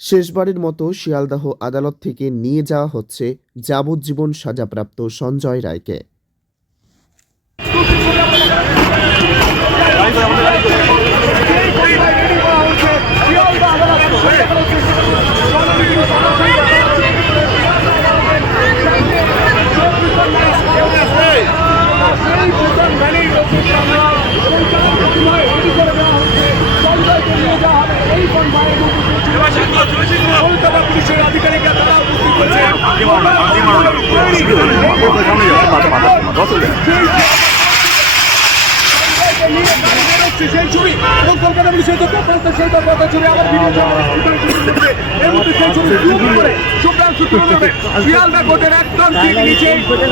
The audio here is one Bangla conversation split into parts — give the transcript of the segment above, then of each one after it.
শেষবারের মতো শিয়ালদাহ আদালত থেকে নিয়ে যাওয়া হচ্ছে যাবজ্জীবন সাজাপ্রাপ্ত সঞ্জয় রায়কে। সেই ছবি এবং কলকাতা পুলিশের যে তৎপরতা সেই তৎপরতা ছবি আমার ভিডিও এর মধ্যে সেই ছবি জুম করে সুপ্রাণ সূত্র নেবে শিয়ালদা কোর্টের একদম ঠিক নিচে বেরোতে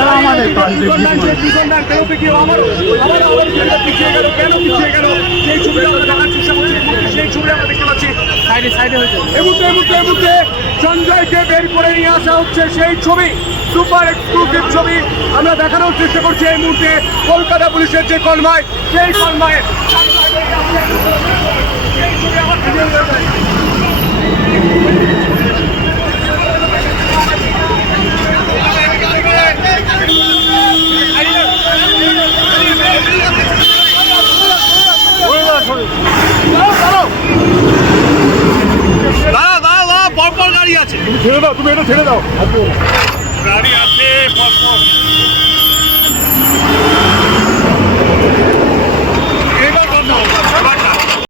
আমার আমার আবার ট্রেনটা পিছিয়ে গেল কেন পিছিয়ে গেল সেই ছবি আমরা দেখার চেষ্টা করছি এই মুহূর্তে সেই ছবি আমরা দেখতে পাচ্ছি সাইডে সাইডে হয়েছে এই মুহূর্তে এই মুহূর্তে, এই মুহূর্তে সঞ্জয়কে বের করে নিয়ে আসা হচ্ছে সেই ছবি, সুপার এক্সক্লুসিভ ছবি। আমরা দেখানোর চেষ্টা করছি এই মুহূর্তে কলকাতা পুলিশের যে কলমায়, সেই কলমায় সেই ছবি আমার ভিডিও করবে দাঁড়া দাঁড়া দাঁড়া পরপর গাড়ি আছে ছেড়ে দাও তুমি এটা ছেড়ে দাও। গাড়ি আছে